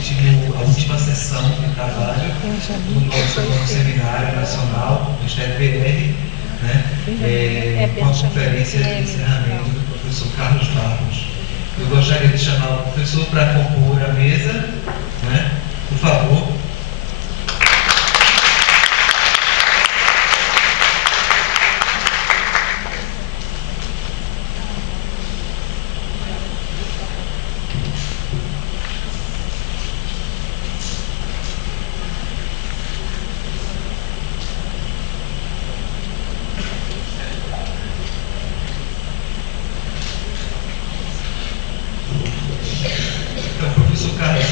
a última sessão de trabalho do nosso seminário nacional, do STED-PR, né, com a conferência de encerramento do professor Carlos Barros. Eu gostaria de chamar o professor para compor a mesa, né, por favor.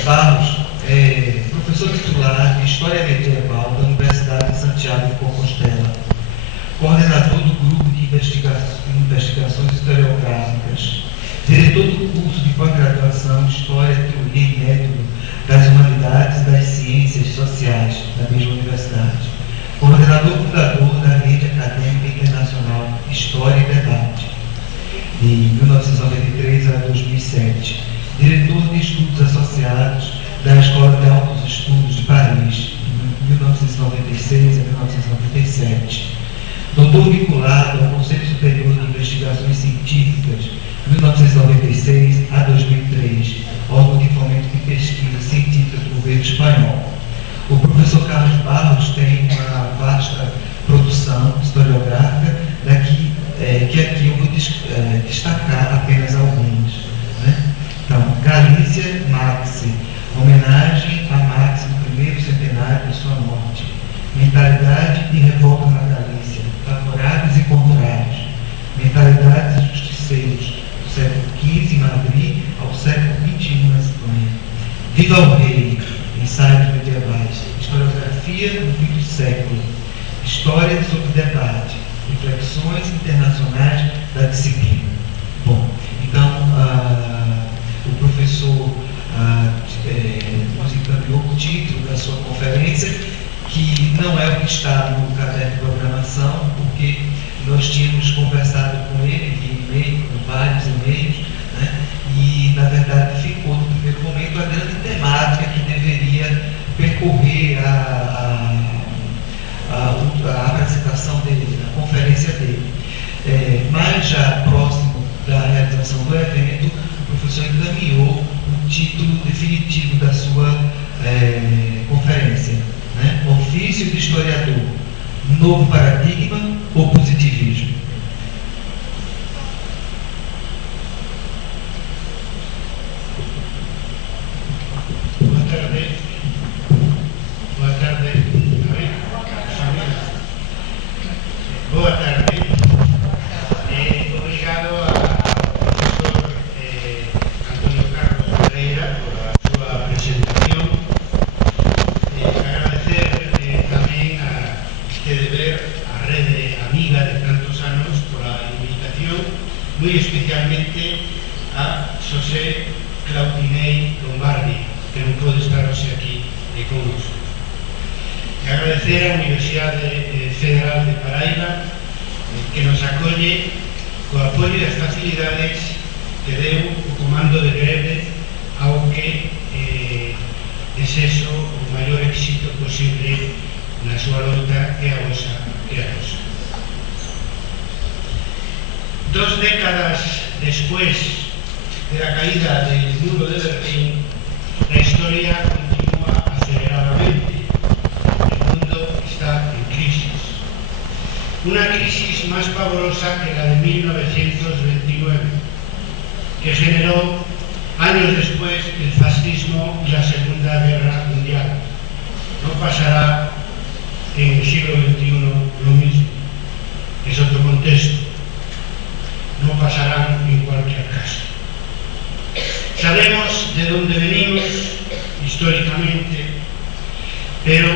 Barros é professor titular de História Medieval da Universidade de Santiago de Compostela, coordenador do Grupo de Investigações Historiográficas, diretor do curso de pós-graduação de História, Teoria e Método das Humanidades e das Ciências Sociais da mesma universidade, coordenador fundador da Rede Acadêmica Internacional História e Debate, de 1993 a 2007. Diretor de Estudos Associados da Escola de Altos Estudos de Paris, de 1996 a 1997. Doutor vinculado ao Conselho Superior de Investigações Científicas, de 1996 a 2003, órgão de fomento de pesquisa científica do governo espanhol. O professor Carlos Barros tem uma vasta produção historiográfica, que aqui eu vou destacar apenas algumas. Então, Galícia Maxi, homenagem a Maxi no primeiro centenário de sua morte. Mentalidade e revolta na Galícia, favoráveis e contrários. Mentalidades e justiceiros, do século XV em Madrid ao século XXI na Espanha. Viva o Rei, ensaios medievais. Historiografia no fim do século. História sobre debate. Reflexões internacionais da disciplina. Bom, então, o professor nos encaminhou o título da sua conferência, que não é o que está no caderno de programação, porque nós tínhamos conversado com ele via e-mail, com vários e-mails, né, e na verdade ficou no primeiro momento a grande temática que deveria percorrer a apresentação dele, a conferência dele. Mas já próximo da realização do evento, o professor encaminhou o título definitivo da sua conferência, né? Ofício de Historiador, Novo Paradigma ou Positivismo? Boa tarde. Boa tarde. Boa tarde. Obrigado a profesor Antonio Carlos Pereira por su presentación. Agradecer también a este deber, a Rede Amiga de tantos años, por la invitación, muy especialmente a José Claudinei Lombardi, que non pode estar hoxe aquí con nos. Agradecer á Universidade Federal de Paraíba, que nos acolle co apoio das facilidades que deu o comando de greve ao que desexo o maior éxito posible na súa loita que a vosa. 2 décadas después de la caída del muro de Berlín, la historia continúa aceleradamente. El mundo está en crisis. Una crisis más pavorosa que la de 1929, que generó años después el fascismo y la Segunda Guerra Mundial. No pasará en el siglo XXI lo mismo. Es otro contexto. No pasarán en cualquier caso. Sabemos de dónde venimos históricamente, pero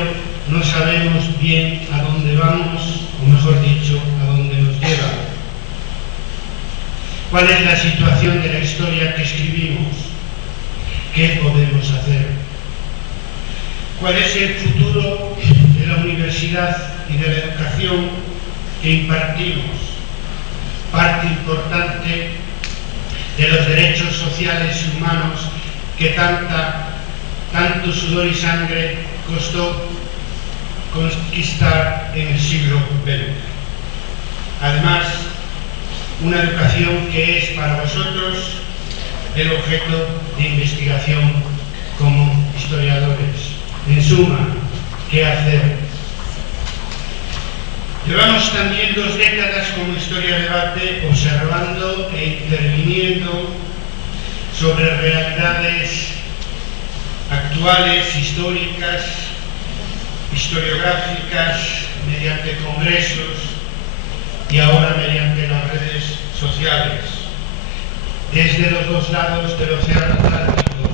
no sabemos bien a dónde vamos, o mejor dicho, a dónde nos lleva. ¿Cuál es la situación de la historia que escribimos? ¿Qué podemos hacer? ¿Cuál es el futuro de la universidad y de la educación que impartimos? Parte importante de los derechos sociales y humanos que tanta tanto sudor y sangre costó conquistar en el siglo XX. Además, una educación que es para vosotros el objeto de investigación como historiadores. En suma, ¿qué hacer? Llevamos también 2 décadas como Historia Debate observando e interviniendo sobre realidades actuales, históricas, historiográficas, mediante congresos y ahora mediante las redes sociales, desde los 2 lados del Océano Atlántico.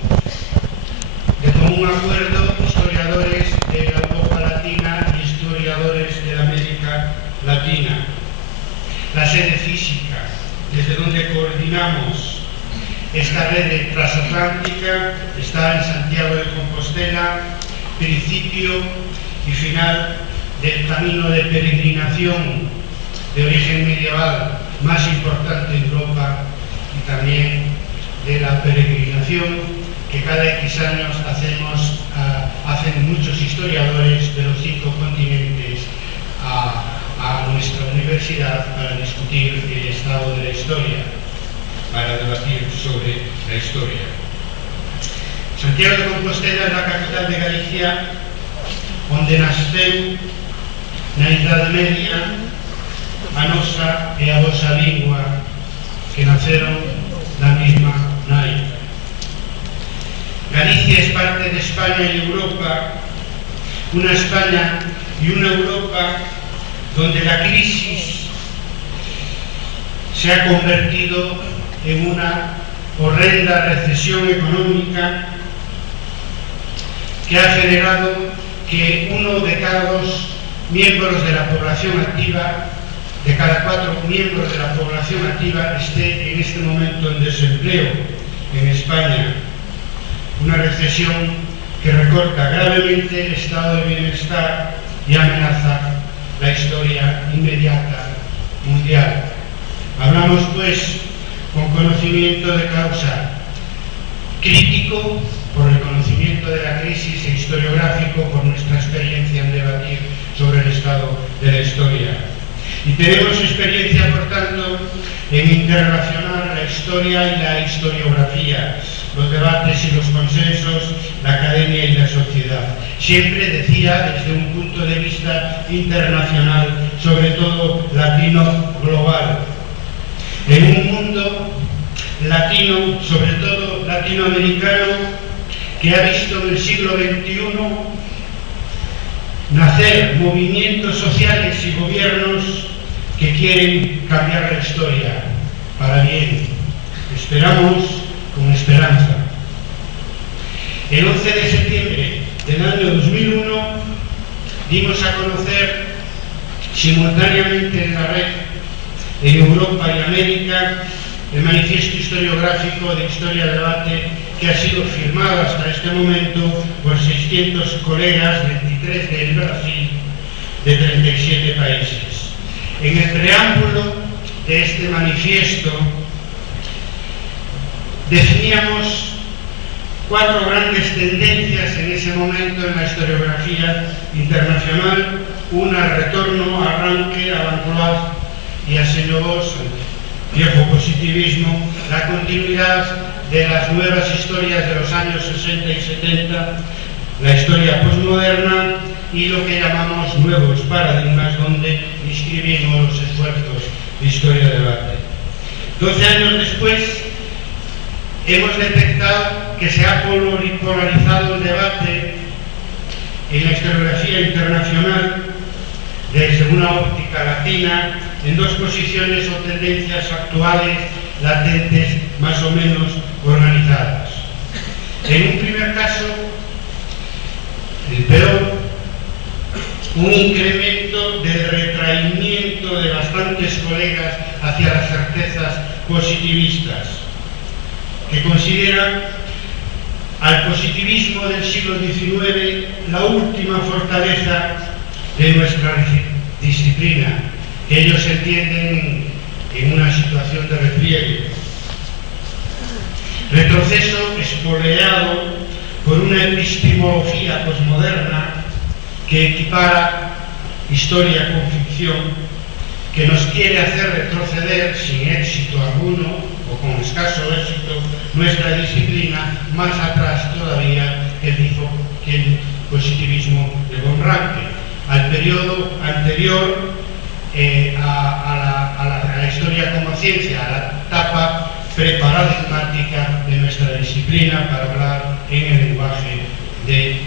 De común acuerdo, historiadores de la Europa Latina y historiadores de la América Latina. La sede física, desde donde coordinamos esta red transatlántica, está en Santiago de Compostela, principio y final del camino de peregrinación de origen medieval más importante en Europa y también de la peregrinación que cada X años hacen muchos historiadores de los 5 continentes a nuestra universidad para discutir el estado de la historia, para debatir sobre la historia. Santiago de Compostela es la capital de Galicia, onde nasceu na Idade Media a nosa e a vosa lingua, que naceron da mesma nai. Galicia es parte de España y Europa, una España y una Europa donde la crisis se ha convertido en una horrenda recesión económica que ha generado que 1 de cada 2 miembros de la población activa, de cada 4 miembros de la población activa, esté en este momento en desempleo en España. Una recesión que recorta gravemente el estado de bienestar y amenaza la historia inmediata mundial. Hablamos, pues, con conocimiento de causa, crítico por el conocimiento de la crisis e historiográfico por nuestra experiencia en debatir sobre el estado de la historia. Y tenemos experiencia, por tanto, en interrelacionar la historia y la historiografía, los debates y los consensos, la academia y la sociedad. Siempre, decía, desde un punto de vista internacional, sobre todo latino global. En un mundo latino, sobre todo latinoamericano, que ha visto en el siglo XXI nacer movimientos sociales y gobiernos que quieren cambiar la historia para bien. Esperamos con esperanza. El 11 de septiembre del año 2001 dimos a conocer simultáneamente en la red en Europa y América el manifiesto historiográfico de Historia Debate, que ha sido firmado hasta este momento por 600 colegas, 23 del Brasil, de 37 países. En el preámbulo de este manifiesto definíamos 4 grandes tendencias en ese momento en la historiografía internacional: una, retorno, arranque, avant-garde y aseñobos, viejo positivismo, la continuidad de las nuevas historias de los años 60 y 70, la historia postmoderna y lo que llamamos nuevos paradigmas, donde inscribimos los esfuerzos de Historia Debate. 12 años después, hemos detectado que se ha polarizado el debate en la historiografía internacional desde una óptica latina en 2 posiciones o tendencias actuales, latentes, más o menos organizadas. En un primer caso, el peor, un incremento del retraimiento de bastantes colegas hacia las certezas positivistas, que consideran al positivismo del siglo XIX la última fortaleza de nuestra disciplina, que ellos entienden en una situación de repliegue. Retroceso espoleado por una epistemología posmoderna que equipara historia con ficción, que nos quiere hacer retroceder sin éxito alguno o con escaso éxito nuestra disciplina más atrás todavía que el positivismo de von Ranke, al periodo anterior a la historia como ciencia, a la etapa preparadigmática de nuestra disciplina, para hablar en el lenguaje de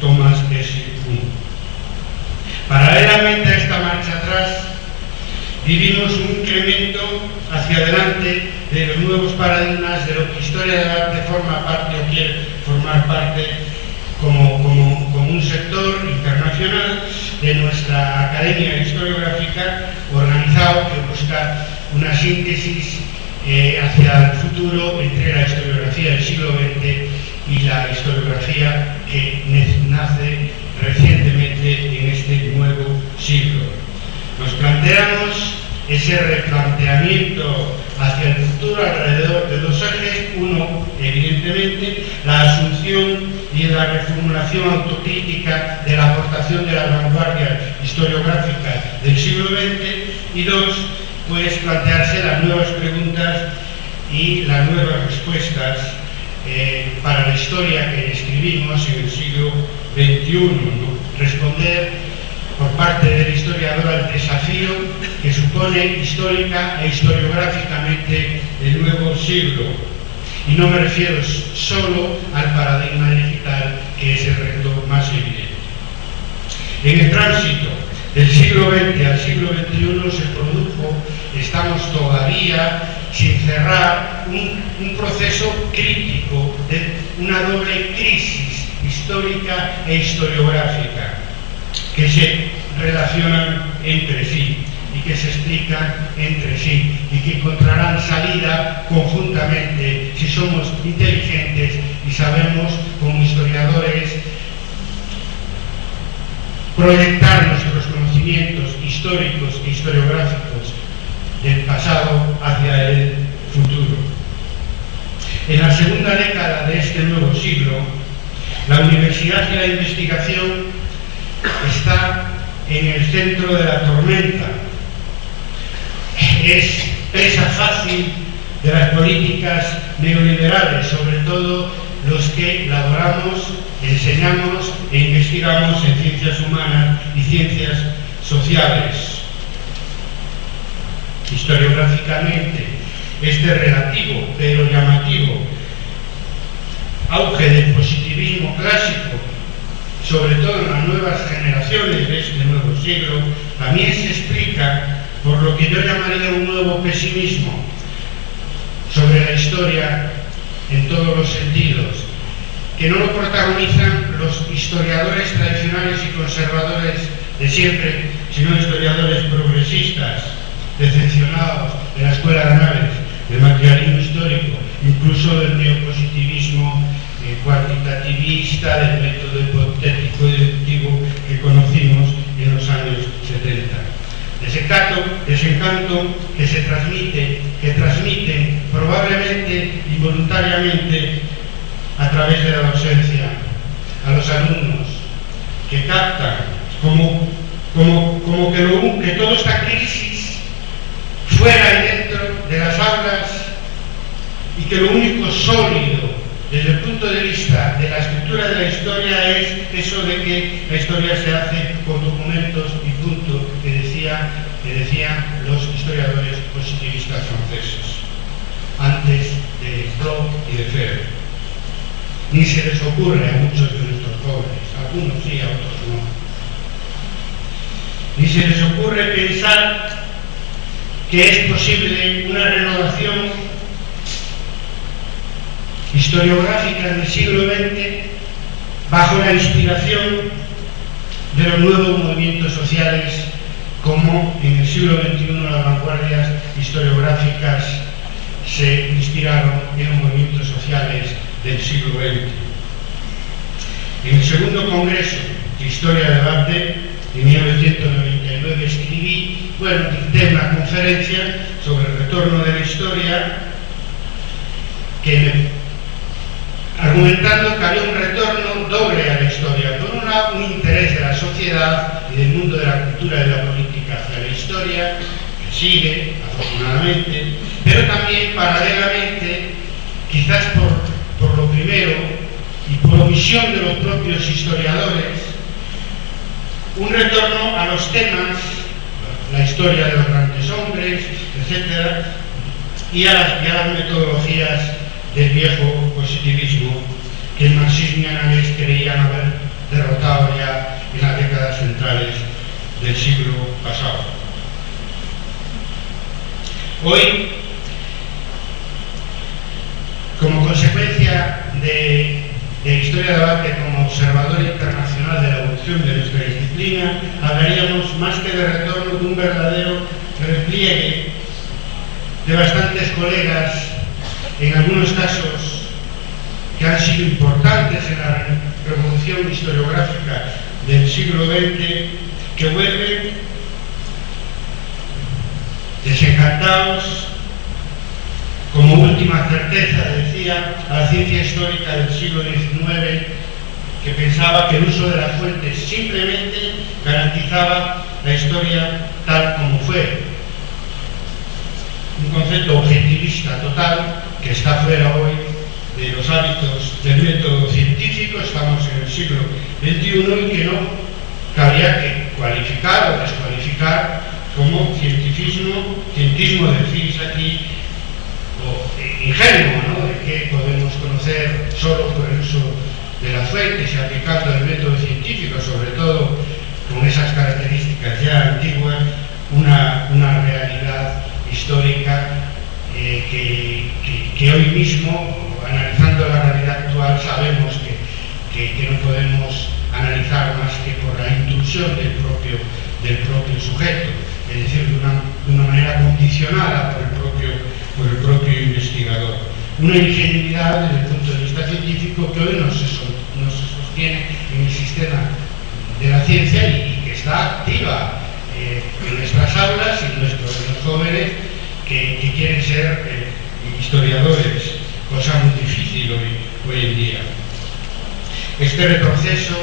Thomas S. Kuhn. Paralelamente a esta marcha atrás, vivimos un incremento hacia adelante de los nuevos paradigmas de lo que historia del arte forma parte o quiere formar parte como un sector internacional de nuestra academia historiográfica organizado que busca una síntesis hacia el futuro entre la historiografía del siglo XX y la historiografía que nace recientemente en este nuevo siglo. Nos planteamos ese replanteamiento hacia el futuro alrededor de dos ejes. Uno, evidentemente, la asunción y la reformulación autocrítica de la aportación de las vanguardias historiográficas del siglo XX, y dos, pues plantearse las nuevas preguntas y las nuevas respuestas para la historia que escribimos en el siglo XXI, ¿no? Responder por parte del historiador al desafío que supone histórica e historiográficamente el nuevo siglo. Y no me refiero solo al paradigma digital, que es el reto más evidente. En el tránsito del siglo XX al siglo XXI se produjo, estamos todavía sin cerrar, un proceso crítico de una doble crisis histórica e historiográfica que se relacionan entre sí y que se explican entre sí y que encontrarán salida conjuntamente si somos inteligentes y sabemos, como historiadores, proyectar nuestros conocimientos históricos e historiográficos del pasado hacia el futuro. En la segunda década de este nuevo siglo, la universidad y la investigación está en el centro de la tormenta. Es presa fácil de las políticas neoliberales, sobre todo los que elaboramos, enseñamos e investigamos en ciencias humanas y ciencias sociales. Historiográficamente, este relativo pero llamativo auge del positivismo clásico, sobre todo en las nuevas generaciones de este nuevo siglo, también se explica por lo que yo llamaría un nuevo pesimismo sobre la historia en todos los sentidos, que no lo protagonizan los historiadores tradicionales y conservadores de siempre, sino historiadores progresistas, decepcionados de la escuela de Anales, del materialismo histórico, incluso del neopositivismo cuantitativista, del método hipotético deductivo que conocimos en los años 70. Desencanto que transmiten probablemente involuntariamente a través de la docencia a los alumnos, que captan como que toda esta crisis fuera y dentro de las aulas, y que lo único sólido desde el punto de vista de la escritura de la historia es eso de que la historia se hace con documentos y punto, que decían los historiadores positivistas franceses antes de Bloch y de Febvre. Ni se les ocurre a muchos de nuestros jóvenes, algunos sí, a otros no, ni se les ocurre pensar que es posible una renovación historiográfica del siglo XX bajo la inspiración de los nuevos movimientos sociales, como en el siglo XXI las vanguardias historiográficas se inspiraron en los movimientos sociales del siglo XX. En el segundo congreso de Historia del Arte, en 1999, dicté una conferencia sobre el retorno de la historia, que argumentando que había un retorno doble a la historia. Por un lado, un interés de la sociedad y del mundo de la cultura y de la política hacia la historia, que sigue, afortunadamente, pero también, paralelamente, quizás por lo primero y por omisión de los propios historiadores, un retorno a los temas, la historia de los grandes hombres, etc., y a las metodologías del viejo positivismo que el marxismo y Anales creían haber derrotado ya en las décadas centrales del siglo pasado. Hoy, como consecuencia de Historia de Debate como observador internacional de la evolución de nuestra disciplina, hablaríamos más que de retorno de un verdadero repliegue de bastantes colegas, en algunos casos que han sido importantes en la revolución historiográfica del siglo XX, que vuelven desencantados, como última certeza, decía, a la ciencia histórica del siglo XIX, que pensaba que el uso de las fuentes simplemente garantizaba la historia tal como fue. Un concepto objetivista total que está fuera hoy de los hábitos del método científico. Estamos en el siglo XXI y que no cabría que cualificar o descualificar como cientismo decís aquí, o ingenuo, ¿no?, de que podemos conocer solo por el uso de las fuentes y aplicando el método científico, sobre todo con esas características ya antiguas, una realidad histórica que hoy mismo, analizando la realidad actual, sabemos que no podemos analizar más que por la intrusión del propio sujeto, es decir, de una manera condicionada por el propio investigador. Una ingenuidad desde el punto de vista científico que hoy no se sostiene en el sistema de la ciencia y que está activa en nuestras aulas y en los jóvenes que quieren ser historiadores, cosa muy difícil hoy en día. Este retroceso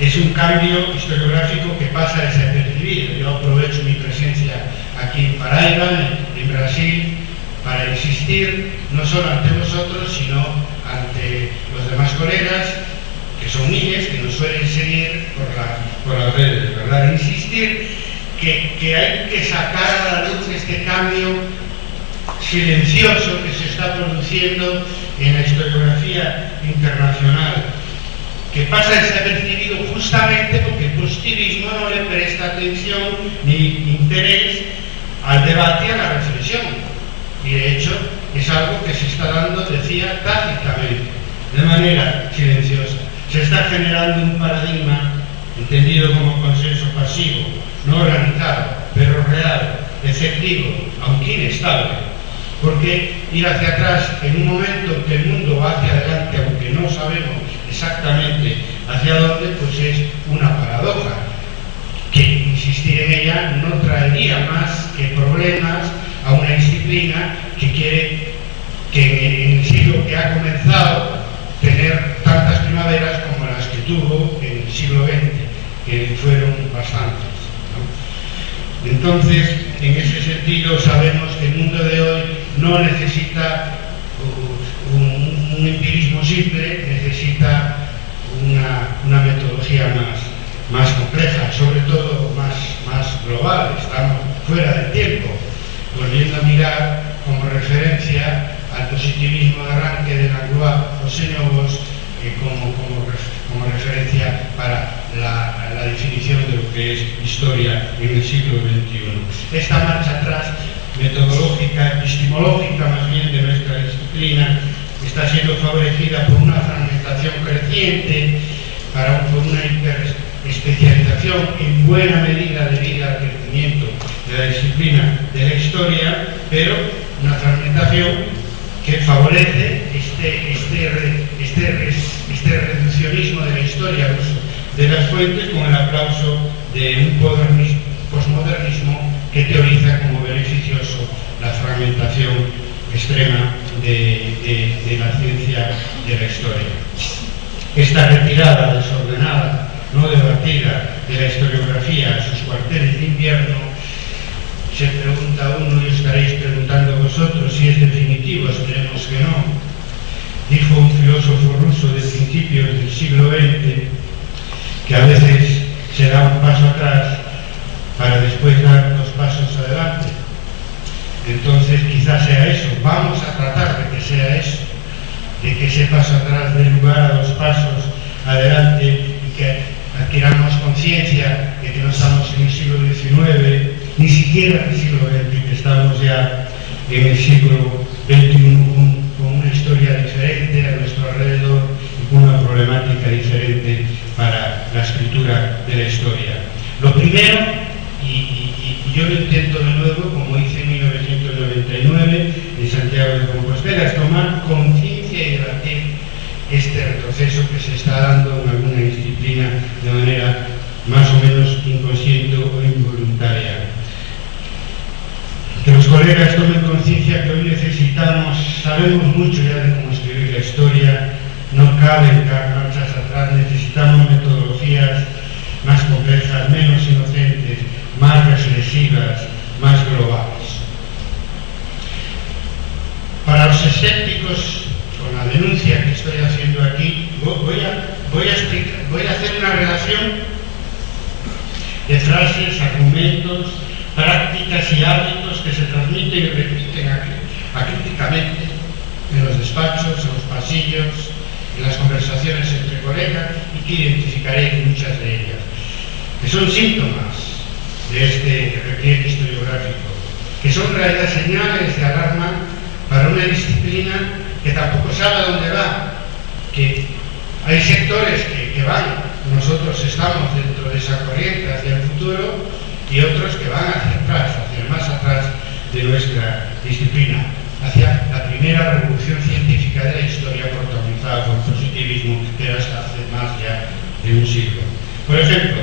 es un cambio historiográfico que pasa desapercibido. Yo aprovecho mi presencia aquí en Paraíba, en Brasil, para insistir no solo ante vosotros, sino ante los demás colegas, que son miles, que nos suelen seguir por las redes, ¿verdad? Insistir que hay que sacar a la luz este cambio silencioso que se está produciendo en la historiografía internacional, que pasa desapercibido justamente porque el positivismo no le presta atención ni interés al debate y a la reflexión. Y de hecho es algo que se está dando, decía, tácitamente, de manera silenciosa. Se está generando un paradigma entendido como consenso pasivo, no organizado, pero real, efectivo, aunque inestable. Porque ir hacia atrás en un momento en que el mundo va hacia adelante, aunque no sabemos exactamente hacia dónde, pues es una paradoja, que insistir en ella no traería más que problemas a una disciplina que quiere que en el siglo que ha comenzado tener tantas primaveras como las que tuvo en el siglo XX, que fueron bastantes, ¿no? Entonces, en ese sentido, sabemos que el mundo de hoy no necesita un empirismo simple, necesita una metodología más compleja, sobre todo más global. Estamos fuera del tiempo, volviendo a mirar como referencia al positivismo de arranque de Langlois o Senobos como referencia para la definición de lo que es historia en el siglo XXI. Esta marcha atrás metodológica, epistemológica más bien de nuestra disciplina, está siendo favorecida por una fragmentación creciente, por una hiperespecialización en buena medida debida al crecimiento de la disciplina de la historia, pero una fragmentación que favorece este reduccionismo de la historia al uso de las fuentes, con el aplauso de un posmodernismo que teoriza como beneficioso la fragmentación extrema de la ciencia de la historia. Esta retirada desordenada, no debatida, de la historiografía a sus cuarteles de invierno, se pregunta uno y estaréis preguntando vosotros si es definitivo, esperemos que no. Dijo un filósofo ruso de principios del siglo XX que a veces se da un paso atrás para después dar 2 pasos adelante. Entonces quizás sea eso, vamos a tratar de que sea eso, de que ese paso atrás dé lugar a 2 pasos adelante y que adquiramos conciencia de que no estamos en el siglo XIX, ni siquiera en el siglo XX, que estamos ya en el siglo XXI con una historia diferente a nuestro alrededor y con una problemática diferente para la escritura de la historia. Lo primero, y yo lo intento de nuevo, como hice en 1999 en Santiago de Compostela, es tomar conciencia y debatir este retroceso que se está dando en alguna disciplina de manera más o menos inconsciente o involuntaria. Que los colegas tomen conciencia que hoy necesitamos, sabemos mucho ya de cómo escribir la historia, no caben dar marchas atrás, necesitamos metodologías más complejas, menos inocentes, más reflexivas, más globales. Para los escépticos, con la denuncia que estoy haciendo aquí, voy a hacer una relación de frases, argumentos, prácticas y hábitos que se transmiten y repiten acríticamente en los despachos, en los pasillos, en las conversaciones entre colegas y que identificaré muchas de ellas, que son síntomas de este repliegue historiográfico, que son en realidad señales de alarma para una disciplina que tampoco sabe a dónde va, que hay sectores que van, nosotros estamos dentro de esa corriente hacia el futuro, y otros que van hacia atrás, hacia el más atrás de nuestra disciplina, hacia la primera revolución científica de la historia protagonizada por el positivismo, que era hasta hace más ya de un siglo. Por ejemplo,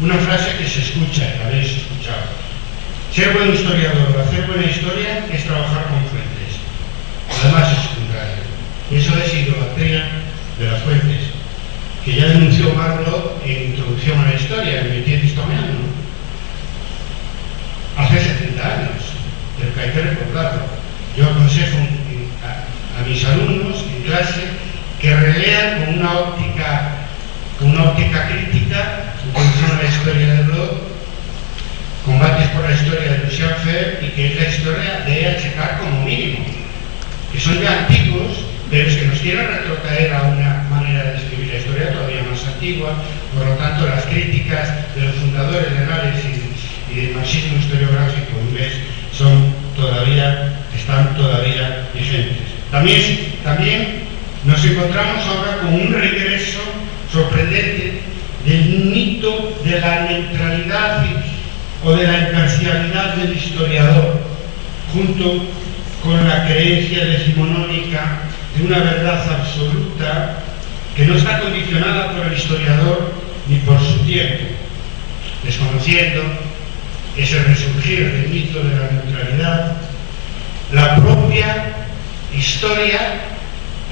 una frase que se escucha, y habéis escuchado: ser buen historiador o hacer buena historia es trabajar con fuentes. Además es secundario. Eso es idolatría de las fuentes, que ya denunció Marlowe en Introducción a la Historia, en Métier historien, hace 70 años, pero que hay que recordarlo. Yo aconsejo a mis alumnos en clase que relean con una óptica crítica Introducción a la Historia de Bloch, Combates por la Historia de Lucien Febvre, y que es la historia de E.H. como mínimo, que son ya antiguos, pero es que nos quieren retrotraer a una manera de escribir la historia todavía más antigua. Por lo tanto, las críticas de los fundadores del análisis y del marxismo historiográfico inglés están todavía vigentes. También nos encontramos ahora con un regreso sorprendente del mito de la neutralidad o de la imparcialidad del historiador, junto con la creencia decimonónica de una verdad absoluta que no está condicionada por el historiador ni por su tiempo, desconociendo ese resurgir del mito de la neutralidad, la propia historia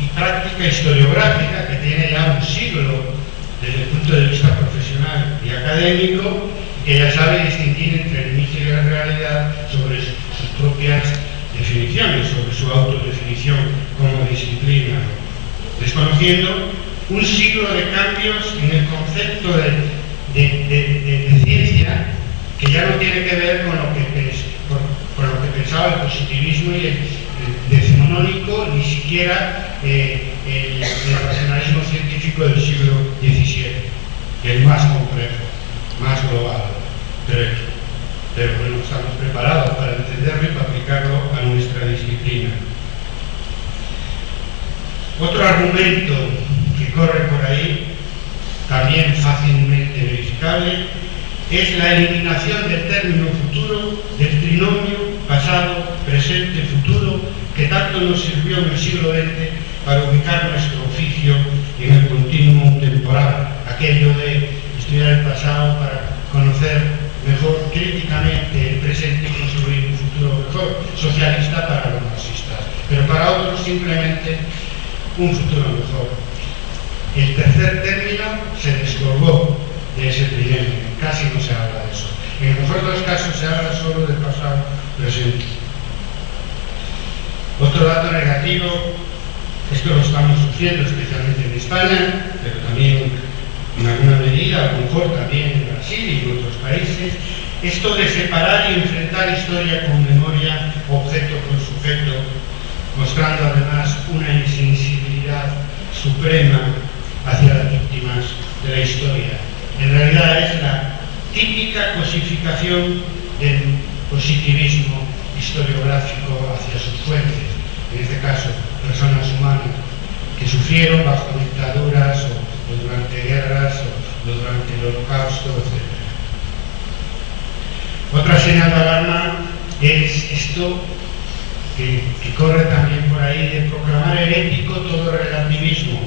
y práctica historiográfica, que tiene ya un siglo desde el punto de vista profesional y académico, y que ya sabe distinguir entre el mito y la realidad sobre sus propias definiciones, sobre su autodefinición como disciplina, desconociendo un siglo de cambios en el concepto de ciencia, que ya no tiene que ver con lo que pensaba el positivismo y el decimonónico, ni siquiera el racionalismo científico del siglo XVII, que es más complejo, más global. Pero bueno, estamos preparados para entenderlo y para aplicarlo a nuestra disciplina. Otro argumento que corre por ahí, también fácilmente verificable, es la eliminación del término futuro, del trinomio pasado, presente, futuro, que tanto nos sirvió en el siglo XX para ubicar nuestro oficio en el continuum temporal, aquello de estudiar el pasado para conocer mejor críticamente el presente y construir un futuro mejor, socialista para los marxistas. pero para otros simplemente un futuro mejor. El tercer término se descolgó de ese primero, casi no se habla de eso. En el mejor de los casos se habla solo del pasado presente. Otro dato negativo, esto lo estamos sufriendo especialmente en España, pero también en alguna medida, a lo mejor también en Brasil y en otros países, esto de separar y enfrentar historia con memoria, objeto con sujeto, mostrando además una insensibilidad suprema hacia las víctimas de la historia. En realidad es la típica cosificación del positivismo historiográfico hacia sus fuentes, en este caso personas humanas que sufrieron bajo dictaduras o durante guerras o durante el Holocausto, etc. Otra señal de alarma es esto que corre también por ahí de proclamar herético todo relativismo,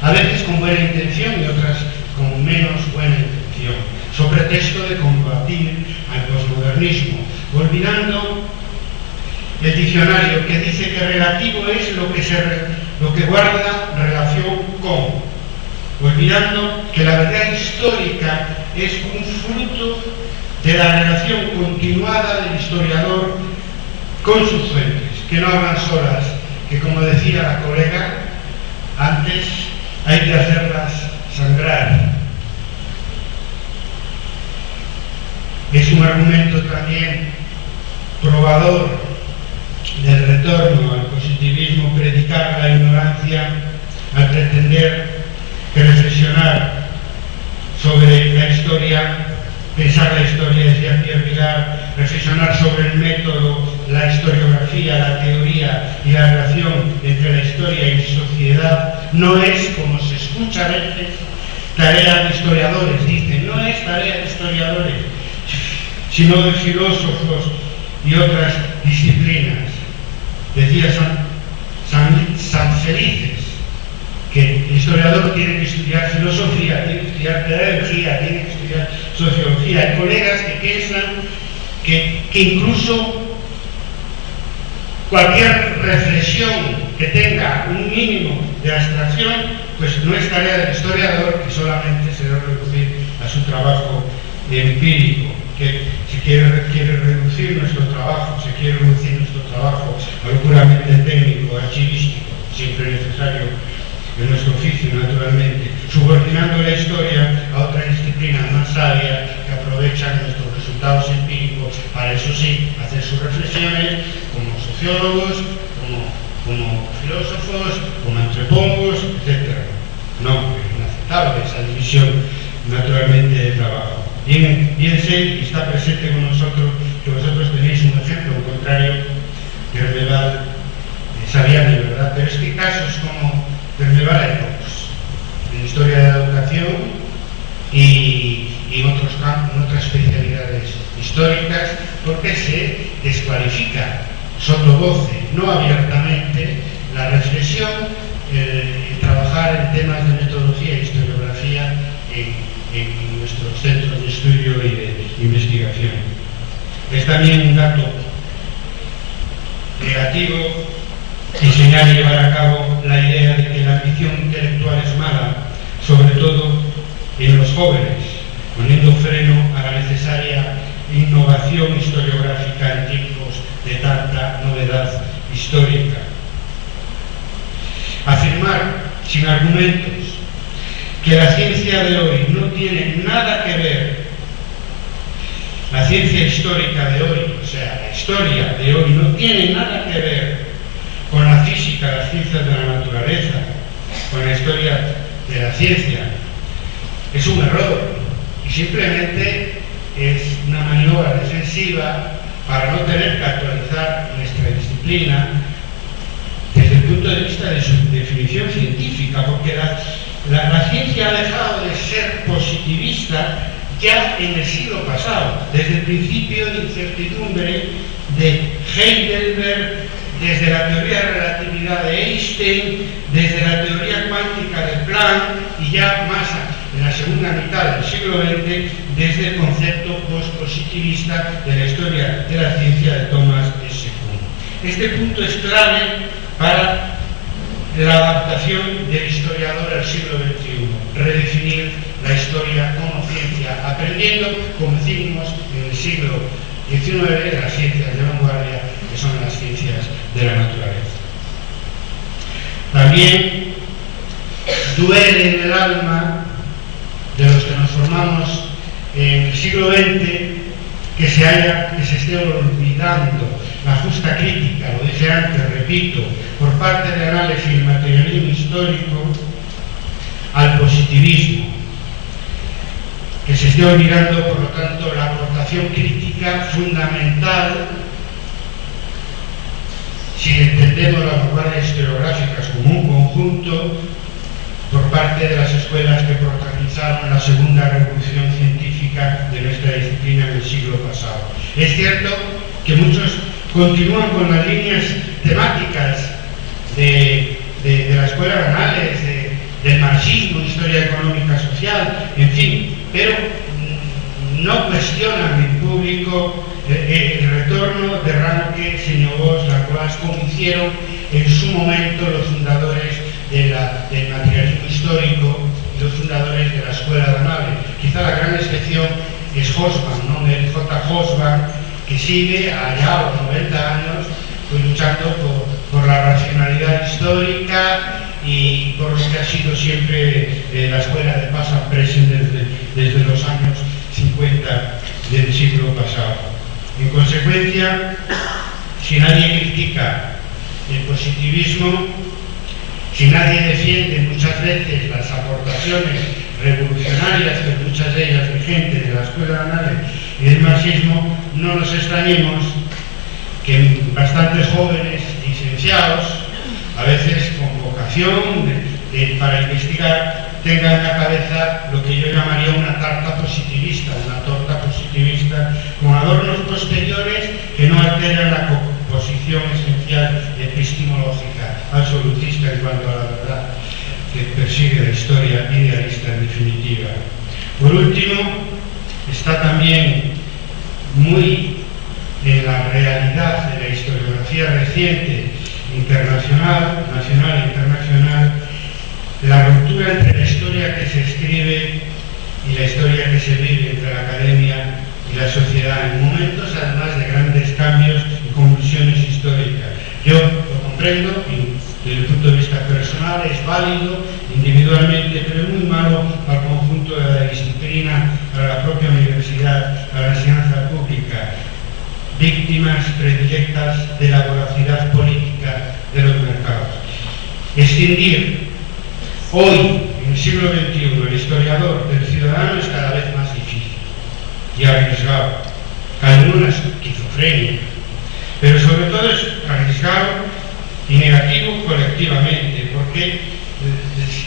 a veces con buena intención y otras con menos buena intención, sobre pretexto de combatir al posmodernismo, olvidando el diccionario que dice que relativo es lo que guarda relación con, olvidando que la verdad histórica es un fruto de la relación continuada del historiador con sus fuentes, que no hablan solas, que como decía la colega antes, hay que hacerlas sangrar. Es un argumento también probador del retorno al positivismo predicar la ignorancia al pretender que reflexionar sobre la historia, pensar la historia, decía Pierre Vilar, reflexionar sobre el método, la historiografía, la teoría y la relación entre la historia y sociedad no es, como se escucha a veces, tarea de historiadores, dicen, no es tarea de historiadores, sino de filósofos y otras disciplinas. Decía San Felices que el historiador tiene que estudiar filosofía, tiene que estudiar pedagogía, tiene que estudiar sociología. Hay colegas que piensan que incluso cualquier reflexión que tenga un mínimo de abstracción, pues no es tarea del historiador, que solamente se debe reducir a su trabajo empírico, que se quiere reducir nuestro trabajo, se quiere reducir nuestro trabajo a lo puramente técnico, archivístico, siempre necesario en nuestro oficio, naturalmente, subordinando la historia a otra disciplina más sabia que aprovecha nuestros resultados empíricos para, eso sí, hacer sus reflexiones como sociólogos, como filósofos, como antropólogos, etc. No, es inaceptable esa división, naturalmente, de trabajo. Bien sé, y está presente con nosotros, que vosotros tenéis un ejemplo, al contrario, que Hermeval sabía de verdad, pero es que casos como Hermeval hay pocos, en historia de la educación y en otras especialidades históricas, porque se descualifica sotto voce, no abiertamente, la reflexión, trabajar en temas de metodología e historiografía en nuestros centros de estudio y de investigación. Es también un dato negativo diseñar y llevar a cabo la idea de que la ambición intelectual es mala, sobre todo en los jóvenes, poniendo freno a la necesaria innovación historiográfica en tiempos de tanta novedad histórica. Afirmar sin argumentos que la ciencia de hoy no tiene nada que ver, la ciencia histórica de hoy, o sea, la historia de hoy no tiene nada que ver con la física, las ciencias de la naturaleza, con la historia de la ciencia, es un error y simplemente es una maniobra defensiva para no tener que actualizar nuestra disciplina desde el punto de vista de su definición científica, porque la ciencia ha dejado de ser positivista ya en el siglo pasado, desde el principio de incertidumbre de Heidelberg, desde la teoría de relatividad de Einstein, desde la teoría cuántica de Planck y ya más en la segunda mitad del siglo XX, desde el concepto postpositivista de la historia de la ciencia de Thomas S. Kuhn. Este punto es clave para la adaptación del historiador al siglo XXI, redefinir la historia como ciencia, aprendiendo, como decimos, en el siglo XIX, las ciencias de vanguardia, que son las ciencias de la naturaleza. También duele en el alma de los que nos formamos en el siglo XX que se esté olvidando la justa crítica, lo dije antes, repito, por parte del análisis y el materialismo histórico al positivismo, que se esté olvidando, por lo tanto, la aportación crítica fundamental si entendemos las vanguardias historiográficas como un conjunto por parte de las escuelas que protagonizaron la segunda revolución científica de nuestra disciplina en el siglo pasado. Es cierto que muchos continúan con las líneas temáticas de la escuela de Anales, del marxismo, historia económica social, en fin, pero no cuestionan en público el retorno de Ranke, Señobos, Laplace, como hicieron en su momento los fundadores del materialismo histórico y los fundadores de la escuela de Anales. Quizá la gran excepción es Hobsbawm, ¿no? El J. Hobsbawm, que sigue allá a los 90 años pues, luchando por la racionalidad histórica y por lo que ha sido siempre la escuela de Past and Present desde los años 50 del siglo pasado. En consecuencia, si nadie critica el positivismo, si nadie defiende muchas veces las aportaciones revolucionarias, que muchas de ellas vigentes de la escuela de Anales y del marxismo, no nos extrañemos que bastantes jóvenes licenciados, a veces con vocación para investigar, tengan en la cabeza lo que yo llamaría una tarta positivista, una torta positivista con adornos posteriores que no alteran la composición esencial epistemológica absolutista en cuanto a la verdad que persigue la historia idealista en definitiva. Por último, está también muy en la realidad de la historiografía reciente, internacional, nacional e internacional, la ruptura entre la historia que se escribe y la historia que se vive entre la academia y la sociedad, en momentos además de grandes cambios y convulsiones históricas. Yo lo comprendo y desde el punto de vista personal es válido individualmente, pero es muy malo al conjunto de la disciplina, para la propia universidad, para la enseñanza pública, víctimas predilectas de la voracidad política de los mercados. Escindir hoy, en el siglo XXI, el historiador del ciudadano es cada vez más difícil y arriesgado, cae en una esquizofrenia, pero sobre todo es arriesgado y negativo colectivamente, porque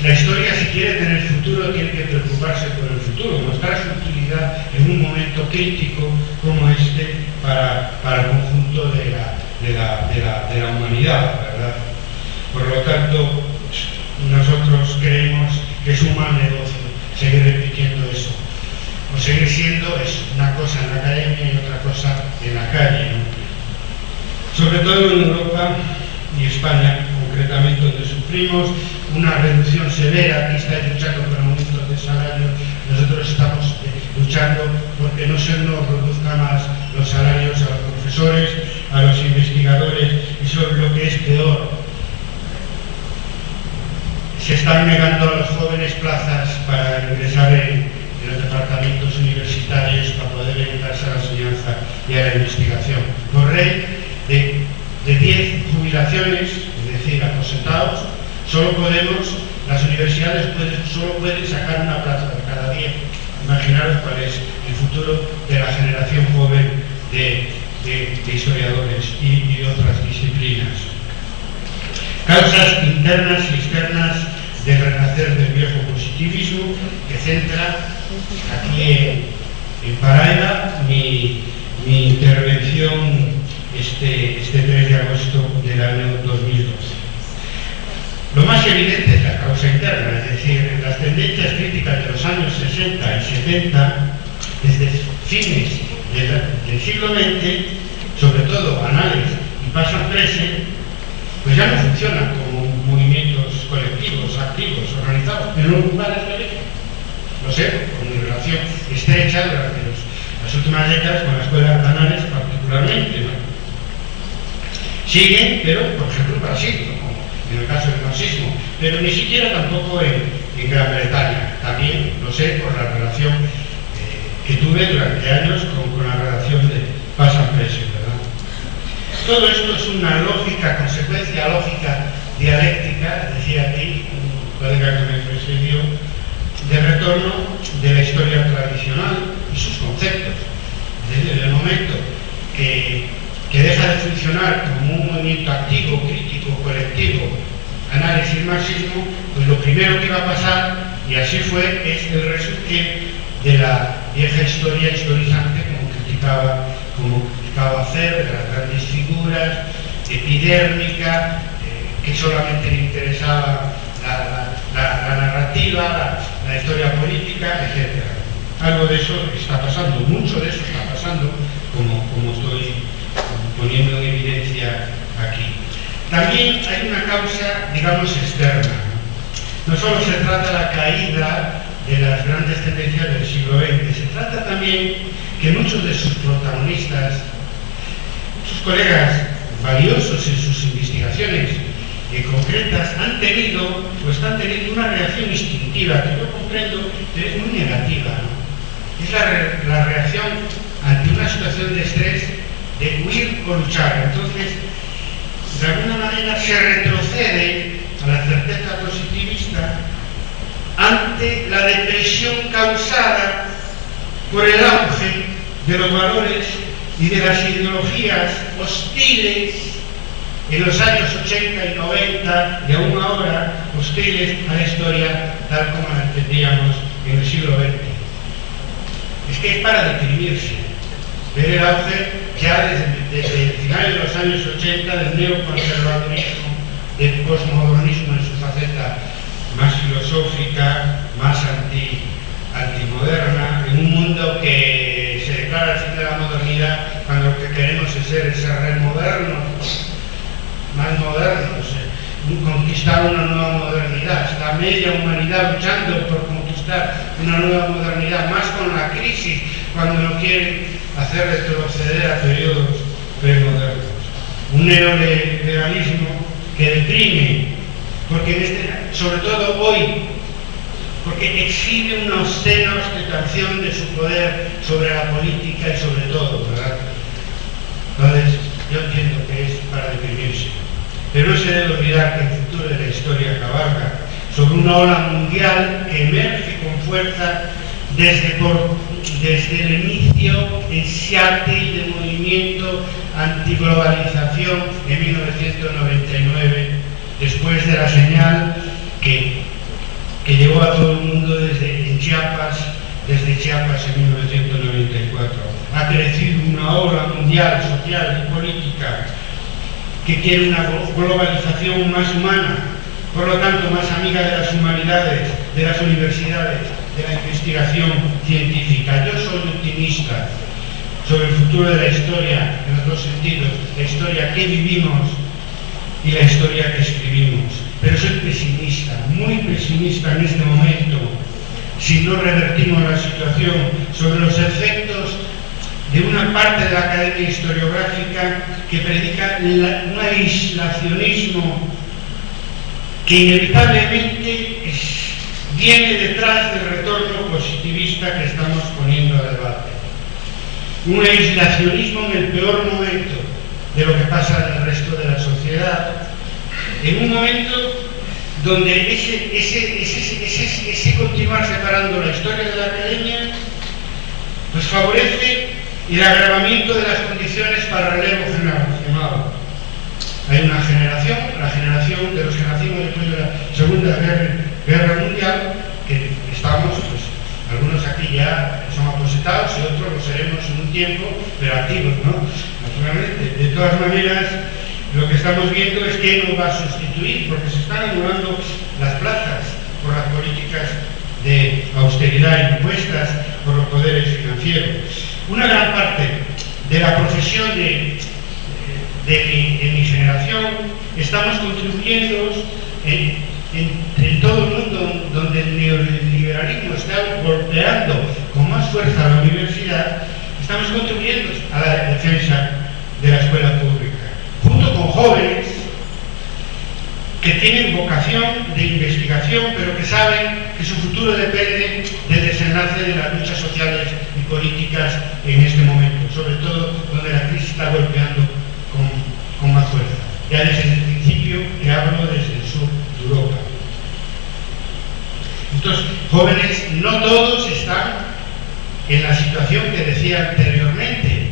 la historia, si quiere tener futuro, tiene que preocuparse por el futuro, mostrar su utilidad en un momento crítico como este para el conjunto de la humanidad, ¿verdad? Por lo tanto, nosotros creemos que es un mal negocio seguir repitiendo eso, o seguir siendo eso, una cosa en la academia y otra cosa en la calle, ¿no? Sobre todo en Europa y España, concretamente, donde sufrimos una reducción severa. Aquí estáis luchando por aumentos de salario, nosotros estamos luchando porque no se nos reduzcan más los salarios a los profesores, a los investigadores, y sobre lo que es peor, se están negando a los jóvenes plazas para ingresar en los departamentos universitarios para poder dedicarse a la enseñanza y a la investigación. Por ley de 10 jubilaciones, es decir, aposentados, las universidades solo pueden sacar una plaza de cada 10. Imaginaros cuál es el futuro de la generación joven de historiadores y de otras disciplinas. Causas internas y externas del renacer del viejo positivismo, que centra aquí en Paraela mi intervención este 3 de agosto del año 2012. Lo más evidente es la causa interna, es decir, las tendencias críticas de los años 60 y 70, desde fines del siglo XX, sobre todo Anales y Past and Present, pues ya no funcionan como movimientos colectivos, activos, organizados en los lugares de origen. Lo sé, por mi relación estrecha durante las últimas décadas con la escuela de Canales particularmente, ¿no? Siguen, pero por ejemplo en Brasil, como en el caso del marxismo, pero ni siquiera tampoco en Gran Bretaña. También lo sé por la relación que tuve durante años con la redacción de Paz and Pressure, ¿verdad? Todo esto es una lógica, consecuencia lógica dialéctica, decía aquí un colega que me precedió, de retorno de la historia tradicional y sus conceptos. Desde el momento que deja de funcionar como un movimiento activo, crítico, colectivo, análisis marxismo, pues lo primero que va a pasar, y así fue, es el resurgir de la vieja historia historizante, como criticaba Fer, de las grandes figuras, epidérmica, que solamente le interesaba la narrativa, la historia política, etc. Algo de eso está pasando, mucho de eso está pasando, como estoy poniendo en evidencia aquí. También hay una causa, digamos, externa. No solo se trata de la caída de las grandes tendencias del siglo XX, se trata también que muchos de sus protagonistas, sus colegas valiosos en sus investigaciones concretas, han tenido o están teniendo una reacción instintiva que yo comprendo que es muy negativa, ¿no? Es la reacción ante una situación de estrés, de huir o luchar. Entonces, de alguna manera se retrocede a la certeza positivista ante la depresión causada por el auge de los valores y de las ideologías hostiles en los años 80 y 90 y aún ahora hostiles a la historia tal como la entendíamos en el siglo XX. Es que es para deprimirse ver el auge ya desde el final de los años 80 del neoconservadurismo, del posmodernismo en su faceta más filosófica, más antimoderna, en un mundo que se declara el fin de la modernidad cuando lo que queremos es ser remodernos, más modernos, conquistar una nueva modernidad. Está media humanidad luchando por conquistar una nueva modernidad, más con la crisis, cuando lo quieren hacer retroceder a periodos premodernos. Un neoliberalismo que deprime, porque sobre todo hoy, porque exhibe una obscena ostentación de su poder sobre la política y sobre todo, ¿verdad? Entonces, yo entiendo que es para deprimirse. Pero no se debe olvidar que el futuro de la historia cabalga sobre una ola mundial que emerge con fuerza desde el inicio iniciátil del movimiento antiglobalización en 1999, después de la señal que llegó a todo el mundo desde Chiapas en 1994. Ha crecido una ola mundial, social y política que quiere una globalización más humana, por lo tanto más amiga de las humanidades, de las universidades, de la investigación científica. Yo soy optimista sobre el futuro de la historia en los dos sentidos, la historia que vivimos y la historia que escribimos. Pero soy pesimista, muy pesimista en este momento, si no revertimos la situación sobre los efectos de una parte de la academia historiográfica que predica un aislacionismo que inevitablemente viene detrás del retorno positivista que estamos poniendo a debate. Un aislacionismo en el peor momento de lo que pasa en el resto de la sociedad, en un momento donde ese continuar separando la historia de la academia pues favorece el agravamiento de las condiciones para relevo generacional. Hay una generación, la generación de los que nacimos después de la Segunda Guerra Mundial, que estamos, pues, algunos aquí ya son aposentados y otros lo seremos en un tiempo, pero activos, ¿no? Naturalmente. De todas maneras, lo que estamos viendo es que nos va a sustituir, porque se están anulando las plazas por las políticas de austeridad impuestas por los poderes financieros. Una gran parte de la profesión de mi generación estamos contribuyendo en todo el mundo donde el neoliberalismo está golpeando con más fuerza a la universidad, estamos contribuyendo a la defensa de la escuela pública, junto con jóvenes que tienen vocación de investigación, pero que saben que su futuro depende del desenlace de las luchas sociales y políticas en este momento, sobre todo donde la crisis está golpeando con más fuerza. Ya desde el principio que hablo desde el sur de Europa. Entonces, jóvenes, no todos están en la situación que decía anteriormente,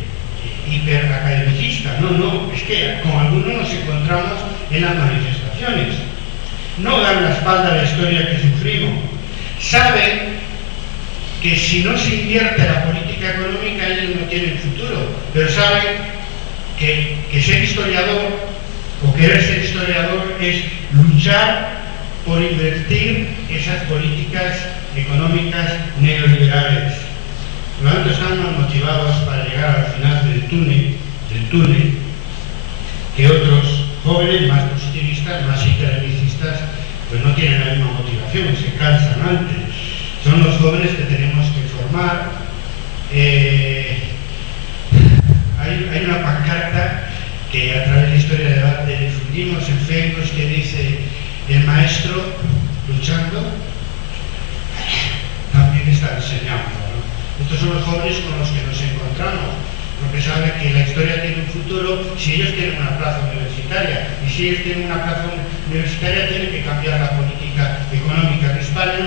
hiperacademicista. No, es que con algunos nos encontramos en las manifestaciones. No dan la espalda a la historia que sufrimos. Saben que si no se invierte la política económica, ellos no tienen futuro, pero saben que ser historiador o querer ser historiador es luchar por invertir esas políticas económicas neoliberales. Por lo tanto, están más motivados para llegar al final del túnel que otros jóvenes más positivistas, más academicistas, pues no tienen la misma motivación, se cansan antes. Son los jóvenes que tenemos que formar. Hay una pancarta que a través de Historia de Debate difundimos en Facebook que dice: el maestro luchando también está enseñando, ¿no? Estos son los jóvenes con los que nos encontramos, porque saben que la historia tiene un futuro si ellos tienen una plaza universitaria, y si ellos tienen una plaza universitaria tienen que cambiar la política económica de España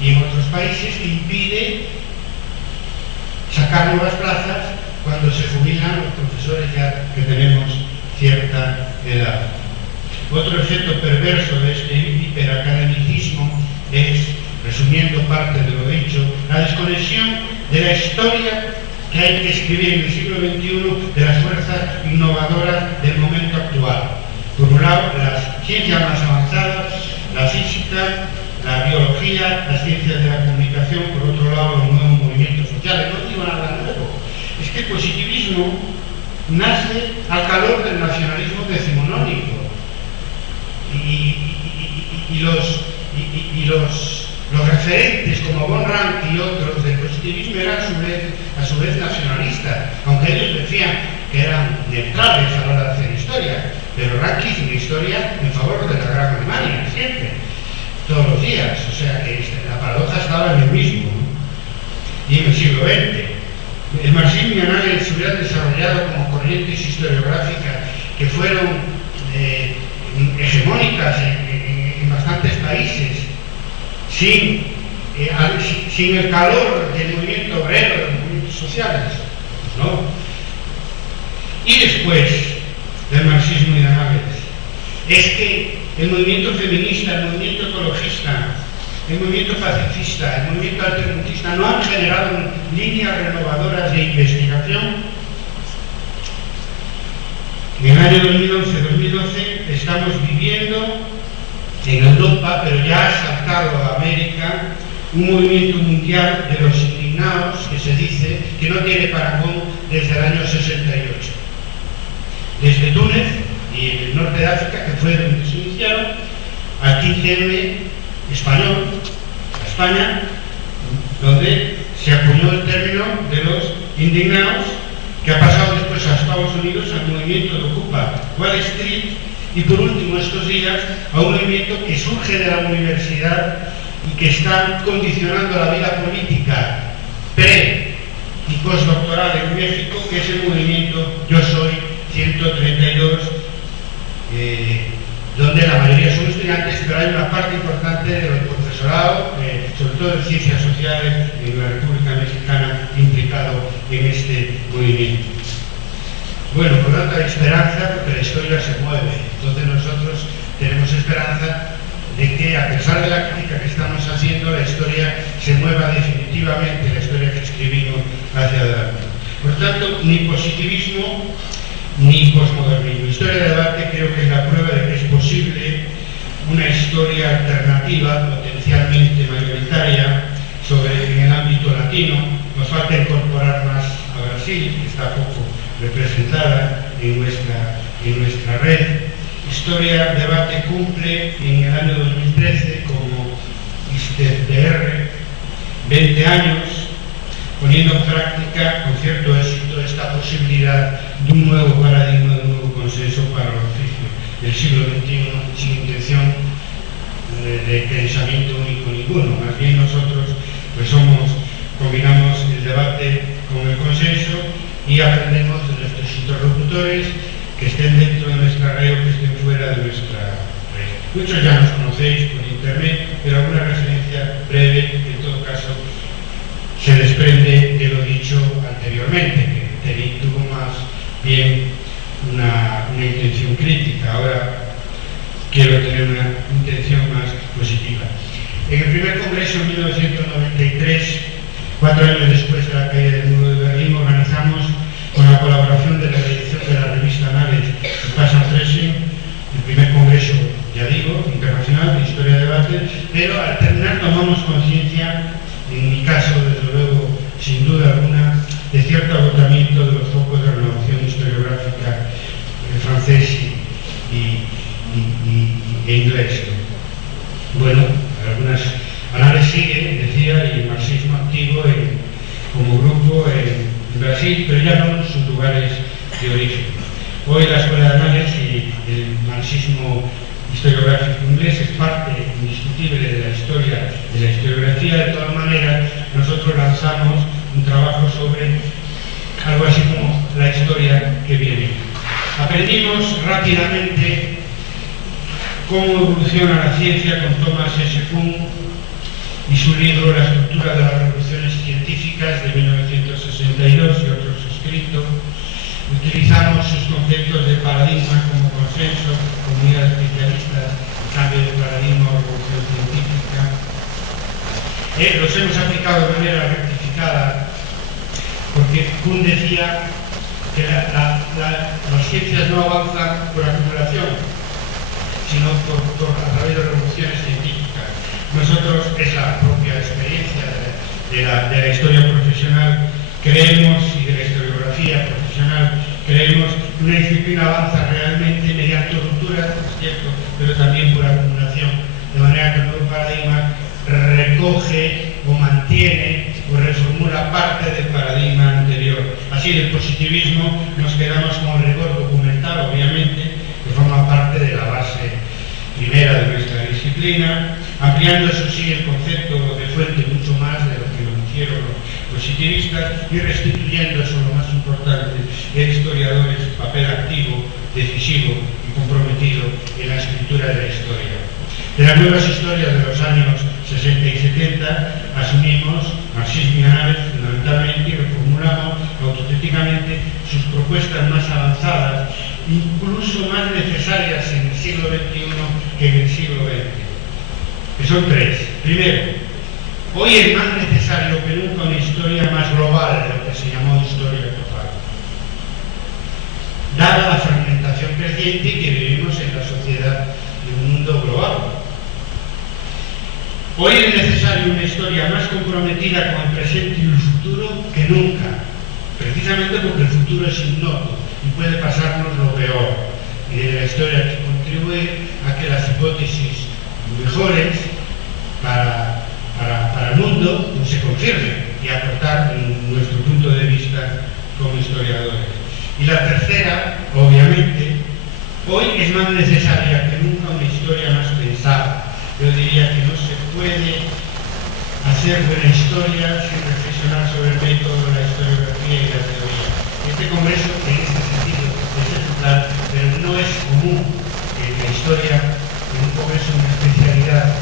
y en otros países que impide sacar nuevas plazas cuando se jubilan los profesores ya que tenemos cierta edad. Otro efecto perverso de este hiperacademicismo es, resumiendo parte de lo dicho, la desconexión de la historia que hay que escribir en el siglo XXI de las fuerzas innovadoras del momento actual. Por un lado, las ciencias más avanzadas, la física, la biología, las ciencias de la comunicación; por otro lado, los nuevos movimientos sociales. No digo nada nuevo. Es que el positivismo nace al calor del nacionalismo decimonónico. Y los referentes como von Ranke y otros del positivismo eran a su vez nacionalistas, aunque ellos decían que eran neutrales a la hora de hacer historia. Pero Ranke hizo una historia en favor de la Gran Alemania, siempre, todos los días. O sea que la paradoja estaba en el mismo, ¿no? Y en el siglo XX. El marxismo y análisis se hubieran desarrollado como corrientes historiográficas que fueron hegemónicas en bastantes países, sin el calor del movimiento obrero, de los movimientos sociales, ¿no? Y después del marxismo y análisis, es que el movimiento feminista, el movimiento ecologista, el movimiento pacifista, el movimiento alternatista no han generado líneas renovadoras de investigación. En el año 2011-2012 estamos viviendo en Europa, pero ya ha saltado a América, un movimiento mundial de los indignados que se dice que no tiene parangón desde el año 68. Desde Túnez y en el norte de África, que fue donde se iniciaron, al 15M español, a España, donde se acuñó el término de los indignados, que ha pasado después a Estados Unidos al movimiento que ocupa Wall Street, y por último estos días a un movimiento que surge de la universidad y que está condicionando la vida política pre y postdoctoral en México, que es el movimiento Yo Soy 132, donde la mayoría son estudiantes, pero hay una parte importante del profesorado, sobre todo de ciencias sociales en la República Mexicana, implicado en este movimiento. Bueno, por lo tanto hay esperanza porque la historia se mueve. Entonces nosotros tenemos esperanza de que, a pesar de la crítica que estamos haciendo, la historia se mueva definitivamente, la historia que escribimos, hacia adelante. Por tanto, ni positivismo ni posmodernismo. Historia de debate creo que es la prueba de que es posible una historia alternativa, potencialmente mayoritaria, en el ámbito latino. Nos falta incorporar más a Brasil, que está poco representada en nuestra red, Historia Debate cumple en el año 2013 como ISTER 20 años, poniendo en práctica con cierto éxito esta posibilidad de un nuevo paradigma, de un nuevo consenso para el oficio del siglo XXI, sin intención de pensamiento único ninguno. Más bien nosotros pues combinamos el debate con el consenso y aprendemos de nuestros interlocutores, que estén dentro de nuestra red o que estén fuera de nuestra red. Muchos ya nos conocéis por internet, pero alguna referencia breve, que en todo caso se desprende de lo dicho anteriormente, que tuvo más bien una intención crítica. Ahora quiero tener una intención más positiva. En el primer congreso, en 1993, 4 años después de la caída del muro de Berlín, organizamos, con la colaboración de la dirección de la revista Anales y Passion Pressing, el primer congreso, ya digo, internacional de Historia de Debate, pero al terminar tomamos conciencia, en mi caso, desde luego, sin duda alguna, de cierto agotamiento de los focos de renovación historiográfica francés e inglés. Bueno, algunas Anales sigue, decía, y el marxismo activo como grupo en Brasil, pero ya no en sus lugares de origen. Hoy la Escuela de Anales y el marxismo historiográfico inglés es parte indiscutible de la historia, de la historiografía. De todas maneras, nosotros lanzamos un trabajo sobre algo así como la historia que viene. Aprendimos rápidamente cómo evoluciona la ciencia con Thomas S. Kuhn y su libro La estructura de las revoluciones científicas de 1962 y otros escritos. Utilizamos sus conceptos de paradigma como consenso, comunidad especialista, cambio de paradigma o revolución científica. Los hemos aplicado de manera rectificada porque Kuhn decía que las ciencias no avanzan por acumulación, sino a través de revoluciones científicas. Nosotros, es la propia experiencia de la historia profesional, creemos, y de la historiografía profesional, creemos que una disciplina avanza realmente mediante ruptura, es cierto, pero también por acumulación, de manera que el nuevo paradigma recoge o mantiene o reformula parte del paradigma anterior. Así, del positivismo nos quedamos con el rigor documental, obviamente, que forma parte de la base primera de nuestra disciplina, ampliando eso sí el concepto de fuente mucho más de lo que lo hicieron los positivistas y restituyendo, eso lo más importante, el historiador es su papel activo, decisivo y comprometido en la escritura de la historia. De las nuevas historias de los años 60 y 70 asumimos marxismo y Anales fundamentalmente y reformulamos autocríticamente sus propuestas más avanzadas, incluso más necesarias en el siglo XXI que en el siglo XX. Que son tres. Primero, hoy es más necesario que nunca una historia más global de lo que se llamó historia total. Dada la fragmentación creciente que vivimos en la sociedad de un mundo global. Hoy es necesario una historia más comprometida con el presente y el futuro que nunca, precisamente porque el futuro es ignoto y puede pasarnos lo peor. Y de la historia que contribuye a que las hipótesis mejores para el mundo pues se confirmen y aportar nuestro punto de vista como historiadores. Y la tercera, obviamente, hoy es más necesaria que nunca una historia más pensada. Yo diría que no se puede hacer buena historia sin reflexionar sobre el método de la historiografía y la teoría. Este congreso, en este sentido, es ejemplar, pero no es común que la historia, en un congreso de especialidad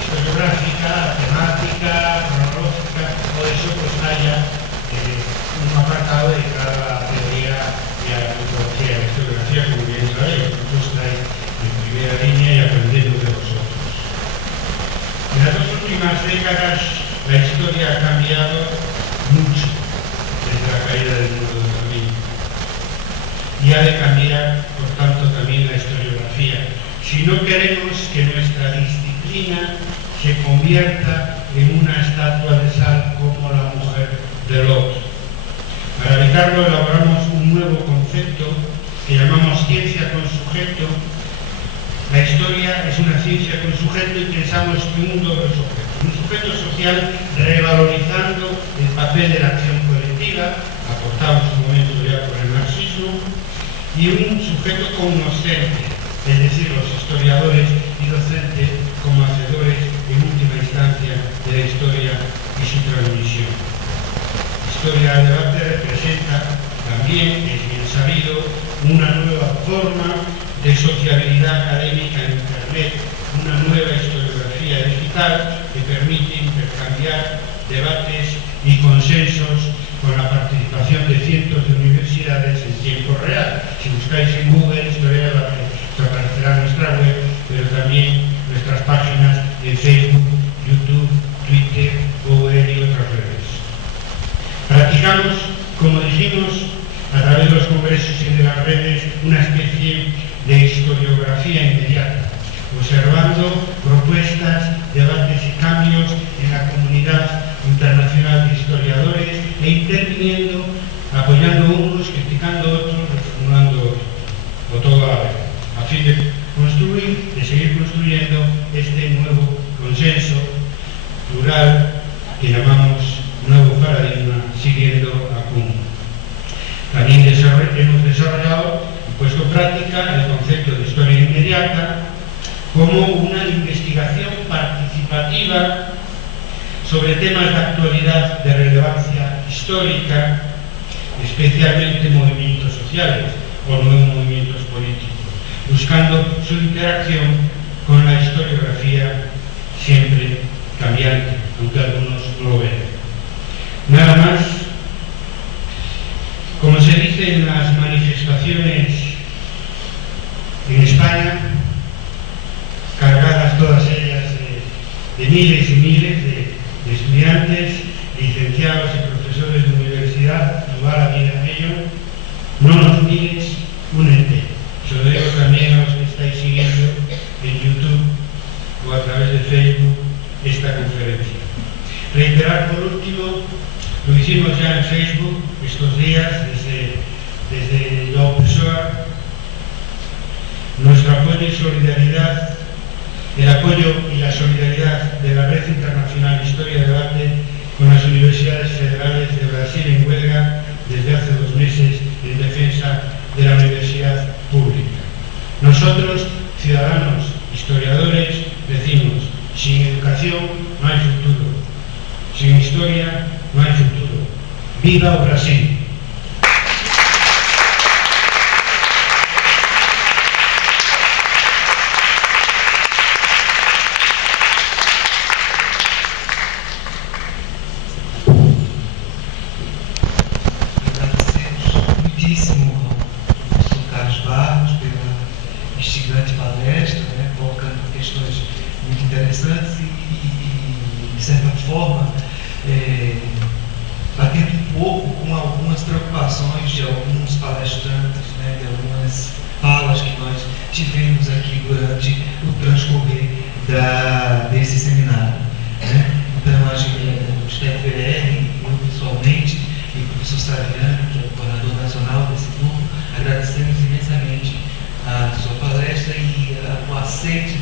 historiográfica, temática, cronológica, o eso pues haya un apartado dedicado a la teoría y a la metodología, a la historiografía, como bien sabéis. Nosotros estáis en primera línea y aprendiendo de vosotros. En las 2 últimas décadas la historia ha cambiado mucho desde la caída del muro de Berlín y ha de cambiar, por tanto, también la historiografía si no queremos que nuestra disciplina se convierta en una estatua de sal como la mujer de Lot. Para evitarlo elaboramos un nuevo concepto que llamamos ciencia con sujeto La historia es una ciencia con sujeto y pensamos en un doble sujeto. Un sujeto social revalorizando el papel de la acción colectiva, aportado en su momento ya por el marxismo, y un sujeto cognoscente, es decir, los historiadores y docentes como hacedores en última instancia de la historia y su transmisión. Historia del debate representa también, es bien sabido, una nueva forma de sociabilidad académica en Internet, una nueva historiografía digital que permite intercambiar debates y consensos con la participación de cientos de universidades en tiempo real. Si buscáis en Google Historia del Arte, os aparecerá nuestra web, pero también nuestras páginas en Facebook, YouTube, Twitter, Google y otras redes. Practicamos, como dijimos, a través de los congresos y de las redes, una especie de historiografía inmediata, observando propuestas, debates y cambios en la comunidad internacional de historiadores e interviniendo, apoyando unos, criticando otros, reformulando otros, o todo a la vez, a fin de construir, de seguir construyendo este nuevo consenso plural que llamamos nuevo paradigma, siguiendo a Kuhn. También hemos desarrollado y puesto en práctica el concepto de historia inmediata como una investigación participativa sobre temas de actualidad de relevancia histórica, especialmente movimientos sociales o nuevos movimientos políticos, buscando su interacción con la historiografía siempre cambiante, aunque algunos no lo ven. Nada más, como se dice en las manifestaciones en España, cargadas todas ellas de miles y miles de estudiantes, licenciados y profesores de universidad, igual a bien aquello, no nos mires, únete. Se lo digo también a los que estáis siguiendo en YouTube o a través de Facebook esta conferencia. Reiterar por último, lo hicimos ya en Facebook estos días, desde la OPSOA, nuestro apoyo y solidaridad, el apoyo y la solidaridad de la Red Internacional de Historia del Arte con las universidades federales de Brasil en huelga desde hace 2 meses en defensa de la universidad pública. Nosotros, ciudadanos, historiadores, decimos, sin educación no hay futuro, sin historia no hay futuro. ¡Viva Brasil! Batendo um pouco com algumas preocupações de alguns palestrantes, de algumas falas que nós tivemos aqui durante o transcorrer desse seminário. Então, acho que o Stefan BR, eu pessoalmente, e o professor Saviano, que é o coordenador nacional desse grupo, agradecemos imensamente a sua palestra e o aceite